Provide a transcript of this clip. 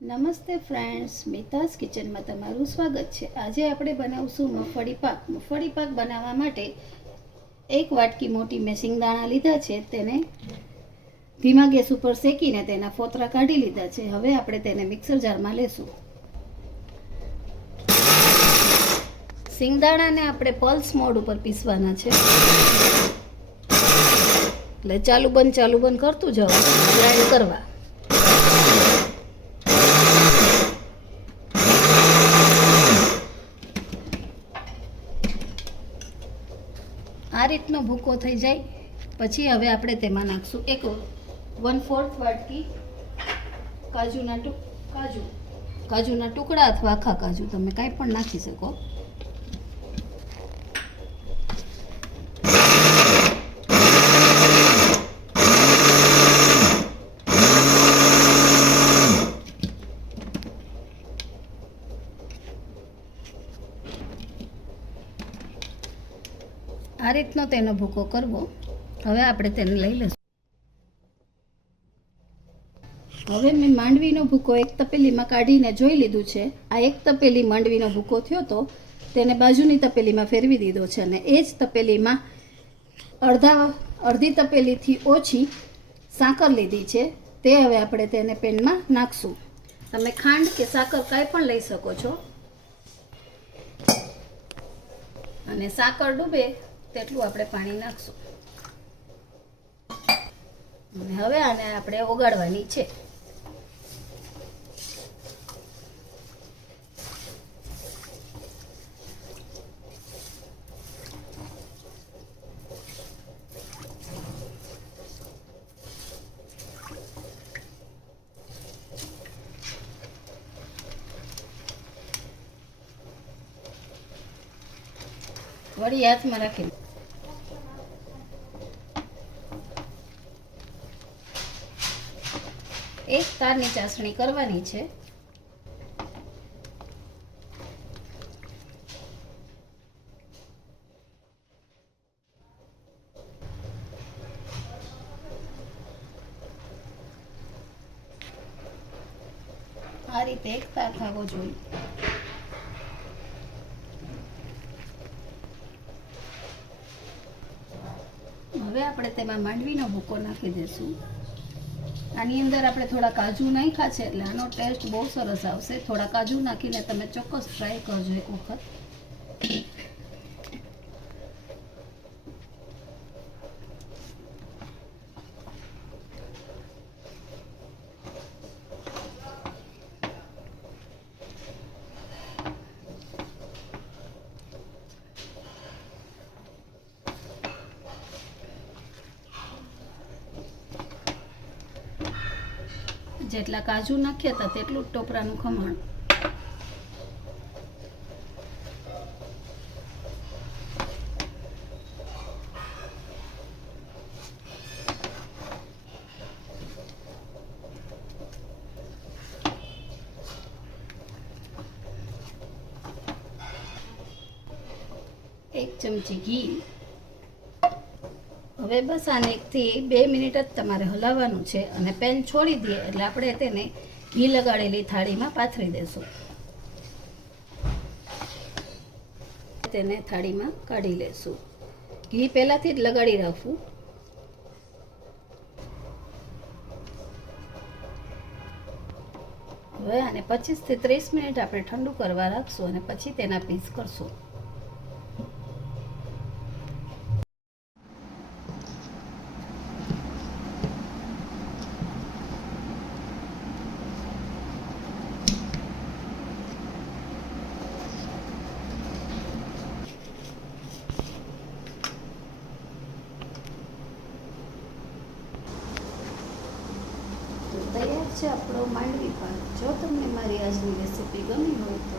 નમસ્તે ફ્રેન્ડ્સ, મિતાસ કિચનમાં તમારું સ્વાગત છે। આજે આપણે બનાવશું મગફળી પાક। મગફળી પાક બનાવવા માટે એક વાટકી મોટી મેં સિંગદાણા લીધા છે। તેને ધીમા ગેસ ઉપર શેકીને તેના ફોતરા કાઢી લીધા છે। હવે આપણે તેને મિક્સર જારમાં લેશું। સિંગદાણાને આપણે પલ્સ મોડ ઉપર પીસવાના છે, એટલે ચાલુ બંધ કરતું જવાનું, ગ્રાઇન્ડ કરવા। આ રીતનો ભૂકો થઈ જાય પછી હવે આપણે તેમાં નાખશું 1/4 વાટકી કાજુના ટુકડા અથવા આખા કાજુ, તમે કાંઈ પણ નાખી શકો। આ રીતનો તેનો ભૂકો કરવો। હવે આપણે તેને લઈ લઈશું। હવે મેં માંડવીનો ભૂકો એક તપેલીમાં કાઢીને જોઈ લીધું છે। આ એક તપેલી માંડવીનો ભૂકો થયો તો તેને બાજુની તપેલીમાં ફેરવી દીધો છે, અને એ જ તપેલીમાં અડધી તપેલીથી ઓછી સાકર લીધી છે। તે હવે આપણે તેને પેનમાં નાખશું। તમે ખાંડ કે સાકર કાંઈ પણ લઈ શકો છો, અને સાકર ડૂબે તેટલું આપણે પાણી નાખશું। અને હવે આને આપણે ઓગાળવાની છે। વળી હાથમાં રાખી એક તારની ચાસણી કરવાની છે। આ રીતે એક તાર થવો જોઈએ। હવે આપણે તેમાં માંડવીનો ભૂકો નાખી દઈશું। આની અંદર આપણે થોડા કાજુ નાખ્યા છે, એટલે આનો ટેસ્ટ બહુ સરસ આવશે। થોડા કાજુ નાખીને તમે ચોક્કસ ટ્રાય કરજો એક વખત। જેટલા કાજુ નાખ્યા હતા તેટલું જ ટોપરાનું ખમણ। એક ચમચી ઘી। હવે બસ આને 1 થી 2 મિનિટ જ તમારે હલાવવાનું છે, અને પેન છોડી દે એટલે આપણે તેને ઘી લગાડેલી થાળીમાં પાથરી દેશું। તેને થાળીમાં કાઢી લેશું। ઘી પહેલાથી જ લગાડી રાખવું। હવે આને 25 થી 30 મિનિટ આપણે ઠંડુ કરવા રાખશું, અને પછી તેના પીસ કરશું। તૈયાર છે આપણો માંડવી પાક। જો તમને મારી આજની રેસીપી ગમી હોય તો